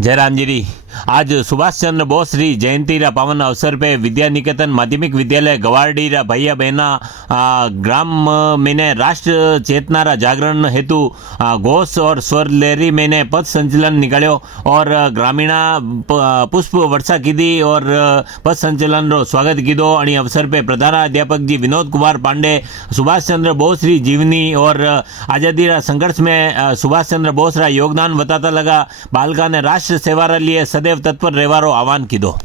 जय राम जी। आज सुभाष चंद्र बोस री जयंती रा पावन अवसर पे विद्या निकेतन माध्यमिक विद्यालय गवाड़ी रा भैया बहना ग्राम मैंने राष्ट्र चेतना रा जागरण हेतु घोष और स्वर लहरी मैंने पथ संचलन निकालो और ग्रामीणा पुष्प वर्षा कीधी और पथ संचलन रो स्वागत कीधो। अणी अवसर पे प्रधानाध्यापक जी विनोद कुमार पांडे सुभाष चंद्र बोस री जीवनी और आज़ादी रा संघर्ष में सुभाष चंद्र बोस रा योगदान बताता लगा बालका ने राष्ट्र सेवा लिए सदैव तत्पर रहवारो आह्वान कीधो।